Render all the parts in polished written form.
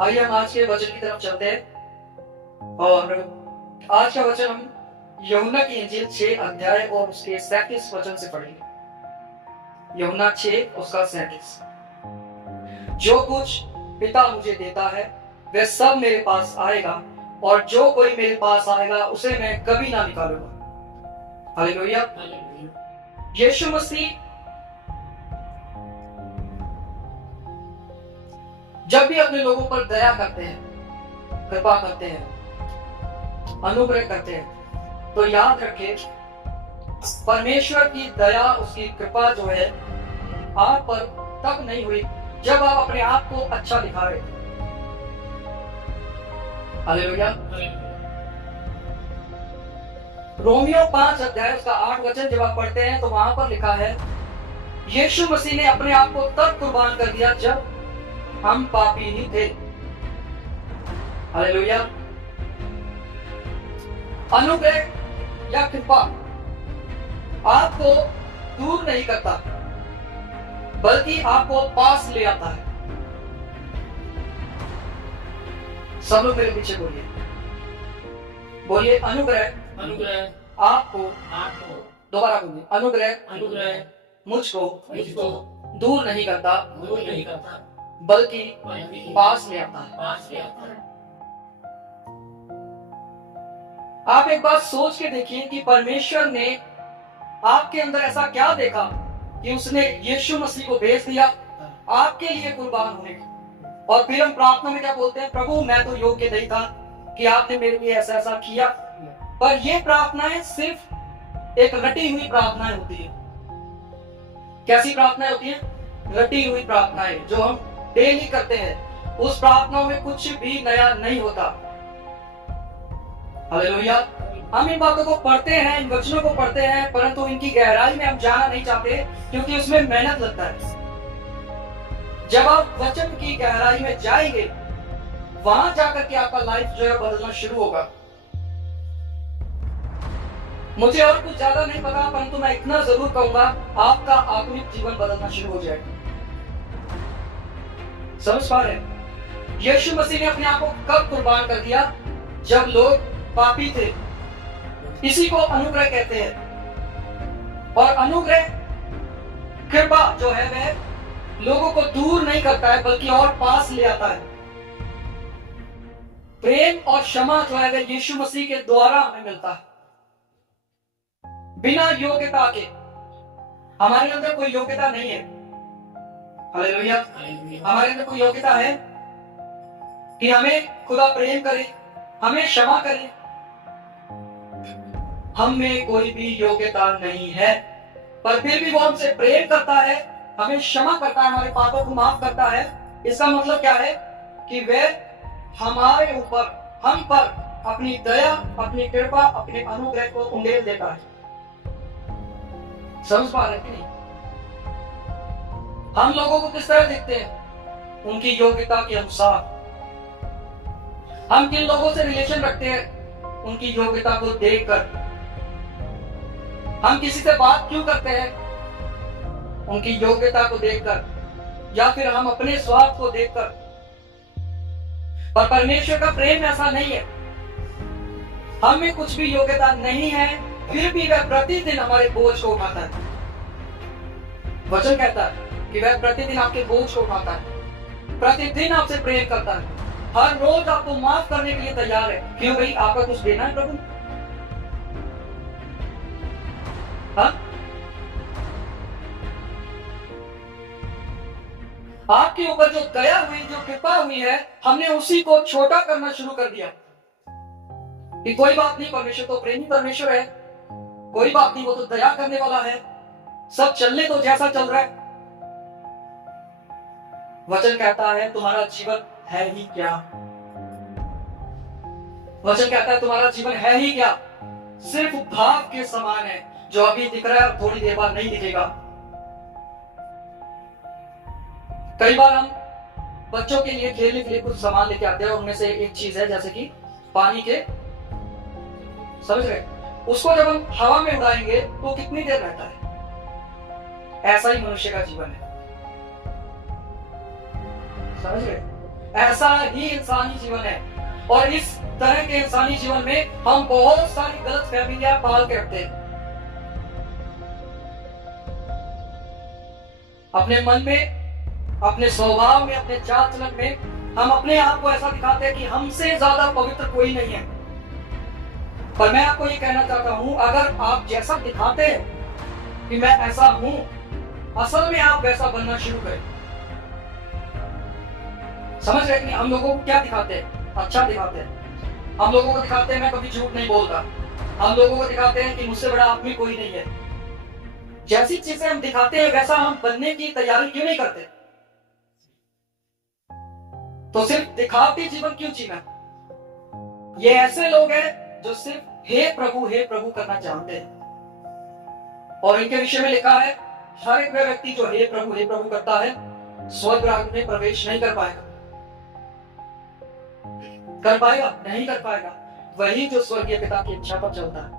आइए हम आज के वचन की तरफ चलते हैं और आज का वचन हम यूहन्ना की इंजील 6 अध्याय और उसके 37 वचन से पढ़ेंगे। यूहन्ना 6 उसका 37। जो कुछ पिता मुझे देता है वह सब मेरे पास आएगा और जो कोई मेरे पास आएगा उसे मैं कभी ना निकालूंगा। हालेलुया। यीशु मसीह जब भी अपने लोगों पर दया करते हैं, कृपा करते हैं, अनुग्रह करते हैं, तो याद रखें परमेश्वर की दया, उसकी कृपा जो है आप पर तब नहीं हुई जब आप अपने आप को अच्छा दिखा रहे थे। हालेलुया। रोमियो 5 अध्याय उसका 8 वचन जब आप पढ़ते हैं तो वहां पर लिखा है यीशु मसीह ने अपने आप को तब कुर्बान कर दिया जब हम पापी ही थे। हालेलुया। अनुग्रह या कृपा आपको दूर नहीं करता बल्कि आपको पास ले आता है। सब लोग मेरे पीछे बोलिए, बोलिए अनुग्रह अनुग्रह आपको, आपको दोबारा बोलिए, अनुग्रह मुझको दूर नहीं करता दूर नहीं करता बल्कि बल्कि पास ले आता है। पास ले आता है। आप एक बात सोच के देखिए कि परमेश्वर ने आपके अंदर ऐसा क्या देखा कि उसने यीशु मसीह को भेज दिया आपके लिए कुर्बान होने को। और फिर हम प्रार्थना में क्या बोलते हैं, प्रभु मैं तो योग्य नहीं था कि आपने मेरे लिए ऐसा ऐसा किया। पर ये प्रार्थनाएं सिर्फ एक रटी हुई प्रार्थनाएं होती है। कैसी प्रार्थनाएं होती है? रटी हुई प्रार्थनाएं जो हम डेली करते हैं। उस प्रार्थनाओं में कुछ भी नया नहीं होता। हालेलुया। हम इन बातों को पढ़ते हैं, इन वचनों को पढ़ते हैं, परंतु इनकी गहराई में हम जाना नहीं चाहते क्योंकि उसमें मेहनत लगता है। जब आप वचन की गहराई में जाएंगे वहां जाकर के आपका लाइफ जो है बदलना शुरू होगा। मुझे और कुछ ज्यादा नहीं पता, परंतु मैं इतना जरूर कहूंगा आपका आत्मिक जीवन बदलना शुरू हो जाएगा। समझ पा रहे हैं? यीशु मसीह ने अपने आप को कब कुर्बान कर दिया? जब लोग पापी थे। इसी को अनुग्रह कहते हैं। और अनुग्रह कृपा जो है वह लोगों को दूर नहीं करता है बल्कि और पास ले आता है। प्रेम और क्षमा जो है वह यीशु मसीह के द्वारा हमें मिलता है, बिना योग्यता के। हमारे अंदर कोई योग्यता नहीं है। हालेलुया। हमारे अंदर कोई योग्यता है कि हमें खुदा प्रेम करे, हमें क्षमा करे? हम में कोई भी योग्यता नहीं है, पर फिर भी वो हमसे प्रेम करता है, हमें क्षमा करता है, हमारे पापों को माफ करता है। इसका मतलब क्या है कि वह हमारे ऊपर, हम पर अपनी दया, अपनी कृपा, अपने अनुग्रह को उंडेल देता है। समझ पा रहे कि नहीं? हम लोगों को किस तरह दिखते हैं? उनकी योग्यता के अनुसार। हम किन लोगों से रिलेशन रखते हैं? उनकी योग्यता को देखकर। हम किसी से बात क्यों करते हैं? उनकी योग्यता को देखकर, या फिर हम अपने स्वार्थ को देखकर। पर परमेश्वर का प्रेम ऐसा नहीं है। हम में कुछ भी योग्यता नहीं है, फिर भी वह प्रतिदिन हमारे बोझ को उठाता है। वचन कहता है कि वह प्रतिदिन आपके बोझ को उठाता है, प्रतिदिन आपसे प्रेम करता है, हर रोज आपको माफ करने के लिए तैयार है। क्यों भाई? आपका कुछ देना है प्रभु? हाँ? आपके ऊपर जो दया हुई, जो कृपा हुई है, हमने उसी को छोटा करना शुरू कर दिया कि कोई बात नहीं, परमेश्वर तो प्रेमी परमेश्वर है, कोई बात नहीं, वो तो दया करने वाला है, सब चलने तो जैसा चल रहा है। वचन कहता है तुम्हारा जीवन है ही क्या? वचन कहता है तुम्हारा जीवन है ही क्या? सिर्फ भाव के समान है जो अभी दिख रहा है और थोड़ी देर बाद नहीं दिखेगा। कई बार हम बच्चों के लिए खेलने के लिए कुछ सामान लेके आते हैं, उनमें से एक चीज है जैसे कि पानी के, समझ रहे? उसको जब हम हवा में उड़ाएंगे तो कितनी देर रहता है? ऐसा ही मनुष्य का जीवन है। समझ गए? ऐसा ही इंसानी जीवन है। और इस तरह के इंसानी जीवन में हम बहुत सारी गलत फहमियां पाल के रखते हैं। अपने मन में, अपने स्वभाव में, अपने चाल चलन में हम अपने आप को ऐसा दिखाते हैं कि हमसे ज्यादा पवित्र कोई नहीं है। पर मैं आपको ये कहना चाहता हूं, अगर आप जैसा दिखाते हैं कि मैं ऐसा हूं, असल में आप वैसा बनना शुरू करें। समझ रहे कि हम लोगों को क्या दिखाते हैं? अच्छा दिखाते हैं। हम लोगों को दिखाते हैं मैं कभी झूठ नहीं बोलता। हम लोगों को दिखाते हैं कि मुझसे बड़ा आदमी कोई नहीं है। जैसी चीजें हम दिखाते हैं वैसा हम बनने की तैयारी क्यों नहीं करते? तो सिर्फ दिखावटी जीवन क्यों जीना? ये ऐसे लोग हैं जो सिर्फ हे प्रभु करना जानते हैं। और इनके विषय में लिखा है, हर एक व्यक्ति जो हे प्रभु करता है स्वर्ग राज्य में प्रवेश नहीं कर पाएगा। नहीं कर पाएगा वही जो स्वर्गीय पिता की इच्छा पर चलता है।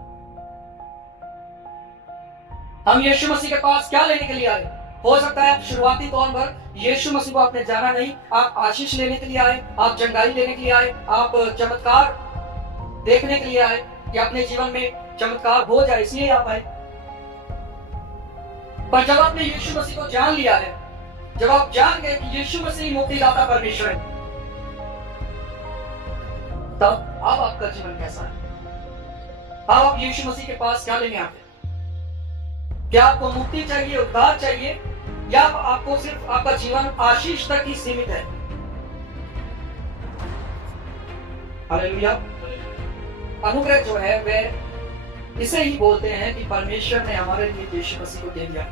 हम यीशु मसीह के पास क्या लेने के लिए आए? हो सकता है शुरुआती तौर पर यीशु मसीह को आपने जाना नहीं, आप आशीष लेने के लिए आए, आप चंगाई लेने के लिए आए, आप चमत्कार देखने के लिए आए कि अपने जीवन में चमत्कार हो जाए, इसलिए आप आए। पर जब आपने यीशु मसीह को जान लिया है, जब आप जान गए कि यीशु मसीह मुक्तिदाता परमेश्वर है, तब अब आपका जीवन कैसा है? अब आप यीशु मसीह के पास क्या लेने आते हैं? क्या आपको मुक्ति चाहिए, उद्धार चाहिए, या आपको सिर्फ आपका जीवन आशीष तक ही सीमित है? हालेलुया। अनुग्रह जो है वह इसे ही बोलते हैं कि परमेश्वर ने हमारे लिए यीशु मसीह को दे दिया।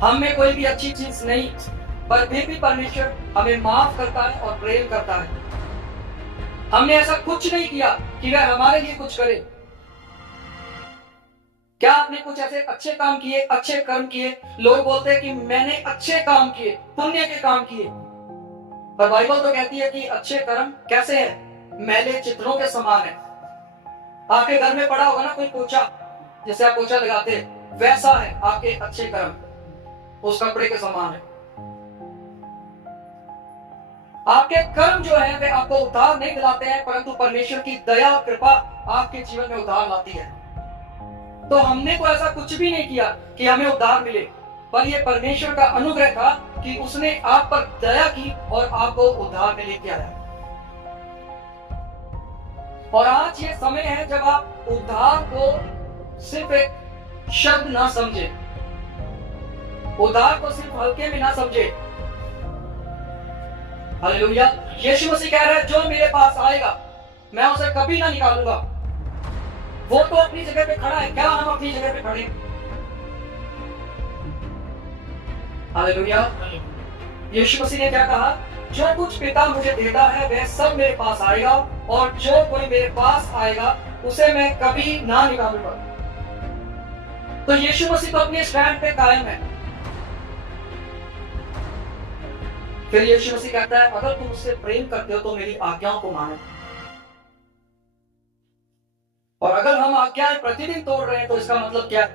हम में कोई भी अच्छी चीज नहीं, पर फिर भी परमेश्वर हमें माफ करता है और प्रेम करता है। हमने ऐसा कुछ नहीं किया कि वह हमारे लिए कुछ करे। क्या आपने कुछ ऐसे अच्छे काम किए, अच्छे कर्म किए? लोग बोलते हैं कि मैंने अच्छे काम किए, पुण्य के काम किए, पर बाइबल तो कहती है कि अच्छे कर्म कैसे हैं? मैले चित्रों के समान है। आपके घर में पड़ा होगा ना कोई पोछा, जैसे आप पोछा लगाते हैं, वैसा है आपके अच्छे कर्म, उस कपड़े के समान है। आपके कर्म जो है वे आपको उद्धार नहीं दिलाते हैं, परंतु परमेश्वर की दया और कृपा आपके जीवन में उद्धार लाती है। तो हमने तो ऐसा कुछ भी नहीं किया कि हमें उद्धार मिले, पर यह परमेश्वर का अनुग्रह था कि उसने आप पर दया की और आपको उद्धार में लेके आया। और आज ये समय है जब आप उद्धार को सिर्फ एक शब्द ना समझे, उद्धार को सिर्फ हल्के में ना समझे। हालेलुया। यीशु मसीह कह रहा है, जो मेरे पास आएगा मैं उसे कभी ना निकालूंगा। वो तो अपनी जगह पे खड़ा है, क्या हम अपनी जगह पे खड़े? हालेलुया। यीशु मसीह ने क्या कहा? जो कुछ पिता मुझे देता है वह सब मेरे पास आएगा, और जो कोई मेरे पास आएगा उसे मैं कभी ना निकालूंगा। तो यीशु मसीह तो अपने स्टैंड पे कायम है। फिर यीशु मसीह कहता है, अगर तुम उससे प्रेम करते हो तो मेरी आज्ञाओं को मानो। और अगर हम आज्ञाएं प्रतिदिन तोड़ रहे हैं तो इसका मतलब क्या है?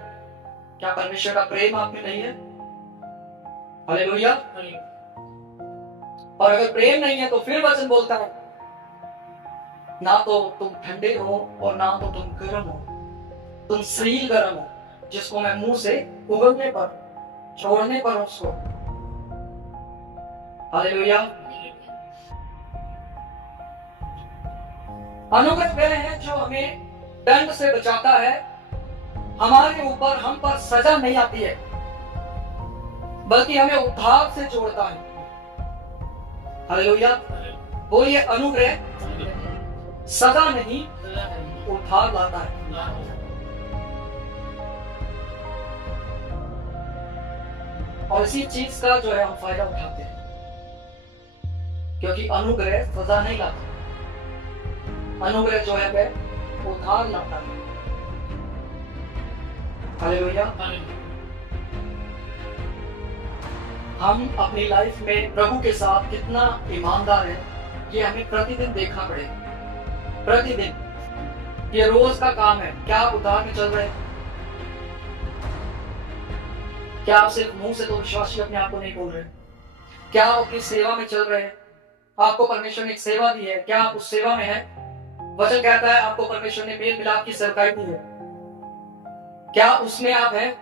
क्या परमेश्वर का प्रेम आप में नहीं है? हालेलुया। और अगर प्रेम नहीं है तो फिर वचन बोलता है, ना तो तुम ठंडे हो और ना तो तुम गर्म हो, तुम सील गर्म हो, जिसको मैं मुंह से उगलने पर, छोड़ने पर उसको। हालेलुया। अनुग्रह वह है जो हमें दंड से बचाता है, हमारे ऊपर, हम पर सजा नहीं आती है, बल्कि हमें उद्धार से जोड़ता है। हालेलुया। बोलिए, अनुग्रह सजा नहीं उद्धार लाता है। और इसी चीज का जो है हम फायदा उठाते हैं, क्योंकि अनुग्रह सजा नहीं लाता, अनुग्रह जो है वह उद्धार लाता है। हालेलुया। हम अपनी लाइफ में प्रभु के साथ कितना ईमानदार है, ये हमें प्रतिदिन देखना पड़ेगा। प्रतिदिन, ये रोज का काम है। क्या आप उद्धार में चल रहे हैं? क्या आप सिर्फ मुंह से तो विश्वासी अपने आप को नहीं बोल रहे? क्या आप अपनी सेवा में चल रहे हैं? आपको परमेश्वर ने एक सेवा दी है, क्या आप उस सेवा में हैं? वचन कहता है आपको परमेश्वर ने मेल मिलाप की सेवकाई दी है, क्या उसमें आप हैं?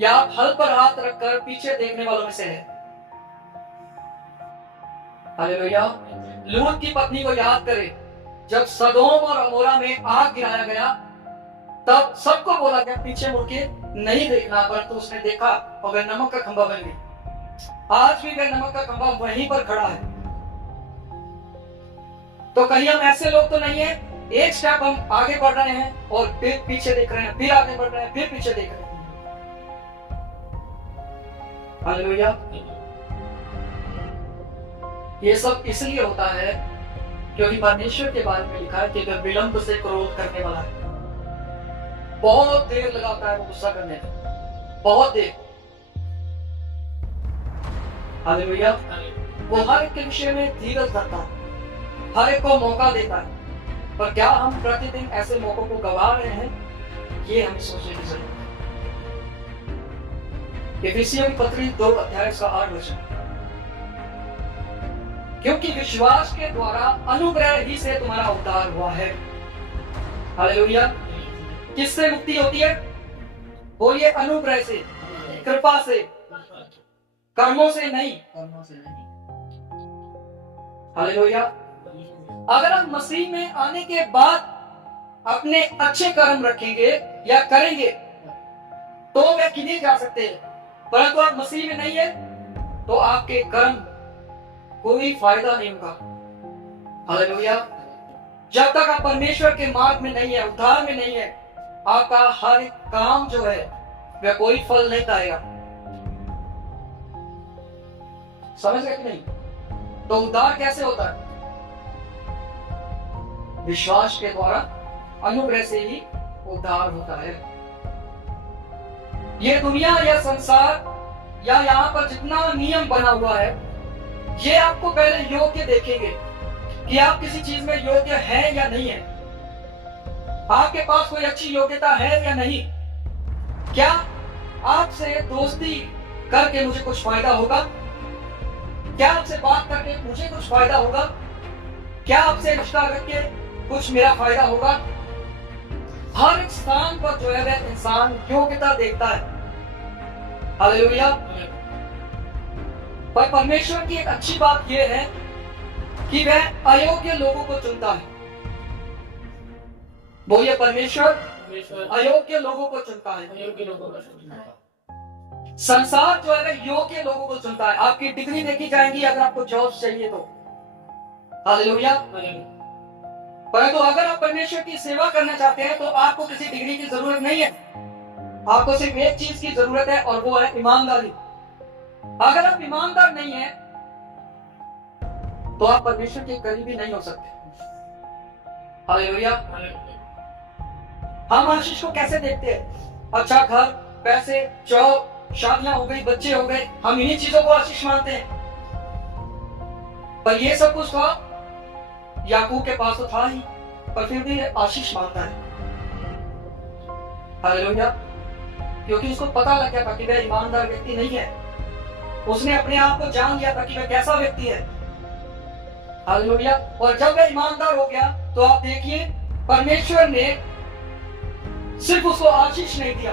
या आप हल पर हाथ रखकर पीछे देखने वालों में से हैं? हालेलुया। लूत की पत्नी को याद करें, जब सदोम और अमोरा में आग गिराया गया तब सबको बोला गया पीछे मुड़ के नहीं देखना, परंतु उसने देखा और वह नमक का खंभा बन गई। आज भी वह नमक का खंभा वहीं पर खड़ा है। तो कहीं हम ऐसे लोग तो नहीं है, एक स्टेप हम आगे बढ़ रहे हैं और फिर पीछे देख रहे हैं, फिर आगे बढ़ रहे हैं, फिर पीछे देख रहे हैं। हालेलुया। ये सब इसलिए होता है क्योंकि परमेश्वर के बारे में लिखा है कि वह विलंब से क्रोध करने वाला है। बहुत देर लगाता है वो गुस्सा करने में, बहुत देर। हालेलुया। वो हर एक के विषय में धीरज रखता है, हर एक को मौका देता है। पर क्या हम प्रतिदिन ऐसे मौकों को गवा रहे हैं? ये हमें सोचने की जरूरत है। इफिसियों की पत्री 2 अध्याय का 8 वचन, क्योंकि विश्वास के द्वारा अनुग्रह ही से तुम्हारा उद्धार हुआ है। हालेलुया। किससे मुक्ति होती है? बोलिए, अनुग्रह से, कृपा से, कर्मों से नहीं। हालेलुया। अगर हम मसीह में आने के बाद अपने अच्छे कर्म रखेंगे या करेंगे तो वे गिने जा सकते हैं, परंतु आप मसीह में नहीं है तो आपके कर्म कोई फायदा नहीं होगा। हालेलुया। जब तक आप परमेश्वर के मार्ग में नहीं है, उद्धार में नहीं है, आपका हर एक काम जो है वह कोई फल नहीं पाएगा। समझ गए कि नहीं? तो उद्धार कैसे होता है? विश्वास के द्वारा, अनुग्रह से ही उद्धार होता है। ये दुनिया या संसार या यहाँ पर जितना नियम बना हुआ है, ये आपको पहले योग्य देखेंगे कि आप किसी चीज में योग्य हैं या नहीं है। आपके पास कोई अच्छी योग्यता है या नहीं? क्या आपसे दोस्ती करके मुझे कुछ फायदा होगा? क्या आपसे बात करके मुझे कुछ फायदा होगा? क्या आपसे रिश्ता करके कुछ मेरा फायदा होगा? हर एक स्थान पर जो है वह इंसान योग्यता देखता है। हालेलुया। पर परमेश्वर की एक अच्छी बात यह है कि वह अयोग्य लोगों को चुनता है। बोलिए, परमेश्वर अयोग्य लोगों को चुनता है। संसार जो है वह योग्य लोगों को चुनता है। आपकी डिग्री देखी जाएगी अगर आपको जॉब चाहिए तो। हालेलुया। परंतु अगर आप परमेश्वर की सेवा करना चाहते हैं तो आपको किसी डिग्री की जरूरत नहीं है। आपको सिर्फ एक चीज की जरूरत है और वो है ईमानदारी। अगर आप ईमानदार नहीं है तो आप परमेश्वर के करीबी नहीं हो सकते। हालेलुया। हम आशीष को कैसे देखते हैं? अच्छा घर, पैसे, जॉब, शादियां हो गई, बच्चे हो गए, हम इन्हीं चीजों को आशीष मानते हैं। पर ये सब कुछ था, याकूब के पास तो था ही, पर फिर भी आशीष मानता है। हालेलुया। क्योंकि उसको पता लग गया था कि वह ईमानदार व्यक्ति नहीं है। उसने अपने आप को जान लिया था कि वह कैसा व्यक्ति है। हालेलुया। और जब वह ईमानदार हो गया तो आप देखिए, परमेश्वर ने सिर्फ उसको आशीष नहीं दिया,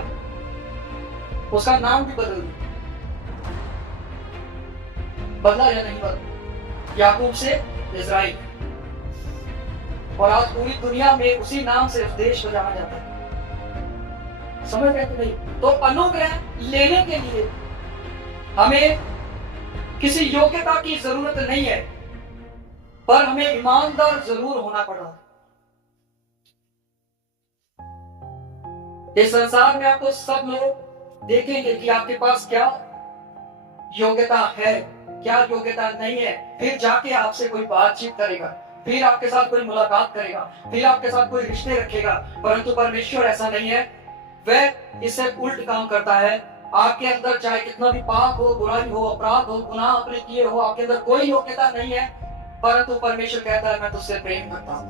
उसका नाम भी बदल दिया। बदला या नहीं बदला? याकूब से इस्राएल। और आज पूरी दुनिया में उसी नाम से उस देश को जाना जाता है। समझ गए कि नहीं? तो अनुग्रह लेने के लिए हमें किसी योग्यता की जरूरत नहीं है, पर हमें ईमानदार जरूर होना पड़ रहा है। इस संसार में आपको सब लोग देखेंगे कि आपके पास क्या योग्यता है, क्या योग्यता नहीं है। फिर जाके आपसे कोई बातचीत करेगा, फिर आपके साथ कोई मुलाकात करेगा, फिर आपके साथ कोई रिश्ते रखेगा। परंतु परमेश्वर ऐसा नहीं है। वह इससे उल्ट काम करता है। आपके अंदर चाहे कितना भी पाप हो, बुराई हो, अपराध हो, गुनाह आपने किए हो, आपके अंदर कोई योग्यता नहीं है, परंतु परमेश्वर कहता है मैं तुझसे प्रेम करता हूँ।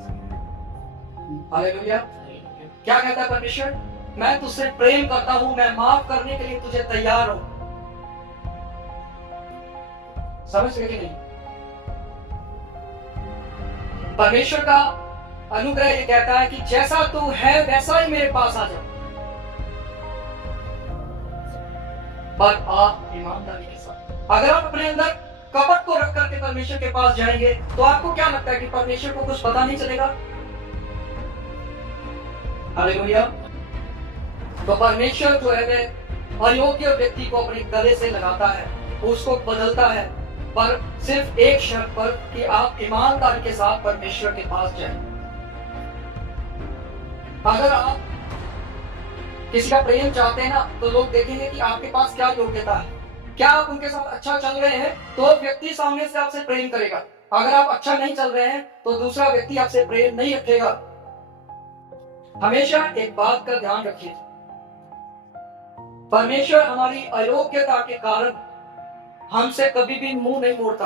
हालेलुया। क्या कहता है परमेश्वर? मैं तुझसे प्रेम करता हूं, मैं माफ करने के लिए तुझे तैयार हूं। समझ गए कि नहीं? परमेश्वर का अनुग्रह ये कहता है कि जैसा तू है वैसा ही मेरे पास आ जा, पर आप ईमानदारी के साथ। अगर आप अपने अंदर कपट को रख करके परमेश्वर के पास जाएंगे तो आपको क्या लगता है कि परमेश्वर को कुछ पता नहीं चलेगा? हालेलुया। तो परमेश्वर जो है वह अयोग्य व्यक्ति को अपने गले से लगाता है, उसको बदलता है, पर सिर्फ एक शर्त पर कि आप ईमानदारी के साथ परमेश्वर के पास जाएं। अगर आप किसी का प्रेम चाहते हैं ना, तो लोग देखेंगे कि आपके पास क्या योग्यता है, क्या आप उनके साथ अच्छा चल रहे हैं, तो व्यक्ति सामने से आपसे प्रेम करेगा। अगर आप अच्छा नहीं चल रहे हैं तो दूसरा व्यक्ति आपसे प्रेम नहीं रखेगा। हमेशा एक बात का ध्यान रखिए, परमेश्वर हमारी अयोग्यता के कारण हमसे कभी भी मुंह नहीं मोड़ता,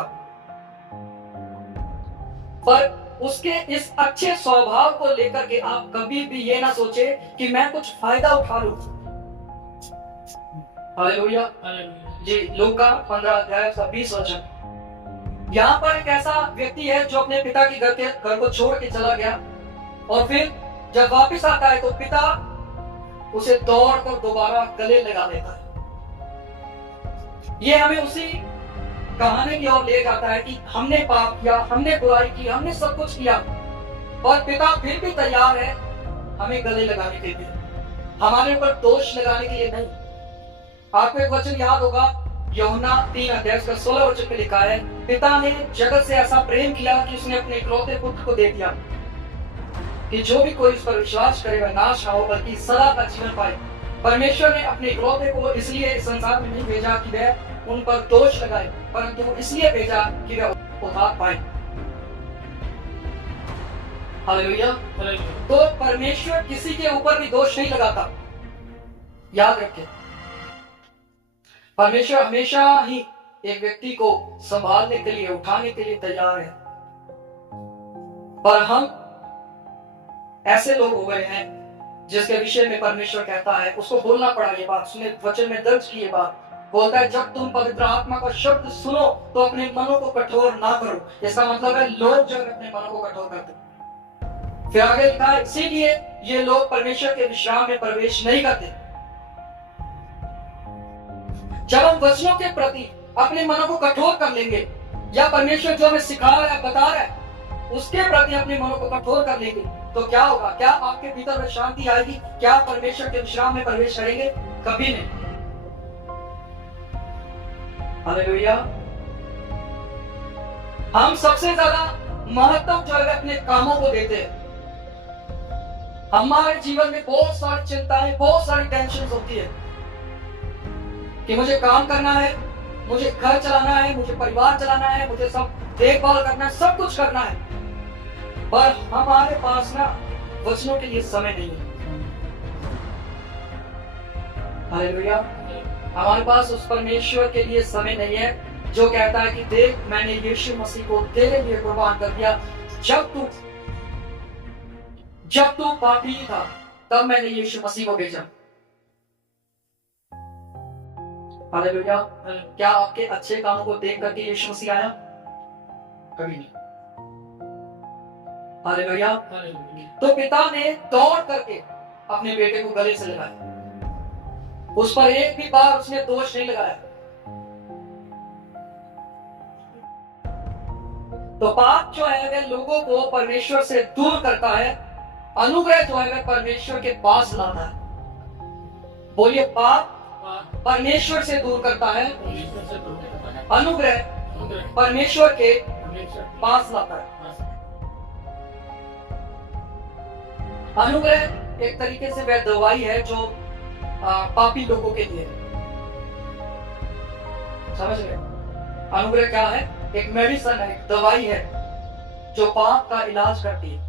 पर उसके इस अच्छे स्वभाव को लेकर के आप कभी भी ये ना सोचे कि मैं कुछ फायदा उठा लूं। हालेलुया। जी, लूका 15:20। यहाँ पर एक ऐसा व्यक्ति है जो अपने पिता के घर को छोड़ के चला गया, और फिर जब वापस आता है तो पिता उसे दौड़कर दोबारा गले लगा देता है। ये हमें उसी कहानी की ओर ले जाता है कि हमने पाप किया, हमने बुराई की, हमने सब कुछ किया, और पिता फिर भी तैयार है हमें गले लगाने के लिए, हमारे ऊपर दोष लगाने के लिए नहीं। आपको एक वचन याद होगा, यूहन्ना 3:16 में लिखा है, पिता ने जगत से ऐसा प्रेम किया कि उसने अपने इकलौते पुत्र को दे दिया कि जो भी कोई उस पर विश्वास करे वह नाश ना हो बल्कि सदा का जीवन पाए। परमेश्वर ने अपने इकलौते को इसलिए इस संसार में नहीं भेजा कि वह उन पर दोष लगाए, परंतु इसलिए भेजा कि वह उद्धार पाए। हालेलुया। तो परमेश्वर किसी के ऊपर भी दोष नहीं लगाता, याद रखें। परमेश्वर हमेशा ही एक व्यक्ति को संभालने के लिए, उठाने के लिए तैयार है, पर हम ऐसे लोग हो गए हैं जिसके विषय में परमेश्वर कहता है, उसको बोलना पड़ा ये बात, उसने वचन में दर्ज की ये बात, बोलता है जब तुम पवित्र आत्मा का शब्द सुनो तो अपने मनों को कठोर ना करो। इसका मतलब है लोग जो अपने मनों को कठोर करते। फिर आगे लिखा है, इसीलिए ये लोग परमेश्वर के विश्राम में प्रवेश नहीं करते। जब हम वचनों के प्रति अपने मनों को कठोर कर लेंगे, या परमेश्वर जो हमें सिखा रहा है, बता रहा है, उसके प्रति अपने मनों को कठोर कर लेंगे, तो क्या होगा? क्या आपके भीतर में शांति आएगी? क्या आप परमेश्वर के विश्राम में प्रवेश करेंगे? कभी नहीं। हालेलुया। हम सबसे ज्यादा महत्व जो है अपने कामों को देते हैं। हमारे जीवन में बहुत सारी चिंताएं, बहुत सारी टेंशन होती है कि मुझे काम करना है, मुझे घर चलाना है, मुझे परिवार चलाना है, मुझे सब देखभाल करना है, सब कुछ करना है, पर हमारे पास ना वचनों के लिए समय नहीं है। हालेलुया। हमारे पास उस परमेश्वर के लिए समय नहीं है जो कहता है कि देख मैंने यीशु मसीह को तेरे लिए कुर्बान कर दिया, जब तू पापी था तब मैंने यीशु मसीह को भेजा। हालेलुया। क्या आपके अच्छे कामों को देख करके यीशु मसीह आया? कभी नहीं। हालेलुया। तो पिता ने दौड़ करके अपने बेटे को गले से लगाया, उस पर एक भी बार उसने दोष नहीं लगाया। तो पाप जो है वह लोगों को परमेश्वर से दूर करता है, अनुग्रह जो है वह परमेश्वर के पास लाता है। बोलिए, पाप परमेश्वर से दूर करता है, अनुग्रह परमेश्वर के पास लाता है। अनुग्रह एक तरीके से वह दवाई है जो पापी लोगों के लिए। समझ रहे? अनुग्रह क्या है? एक मेडिसिन है, एक दवाई है जो पाप का इलाज करती है।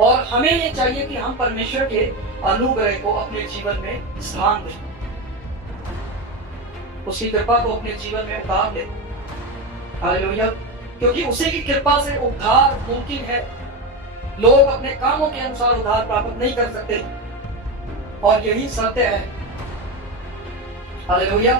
और हमें ये चाहिए कि हम परमेश्वर के अनुग्रह को अपने जीवन में स्थान दें, उसकी कृपा को अपने जीवन में उतार दें। हालेलुया। क्योंकि उसी की कृपा से उद्धार मुमकिन है। लोग अपने कामों के अनुसार उद्धार प्राप्त नहीं कर सकते, और यही सत्य है। हालेलुया।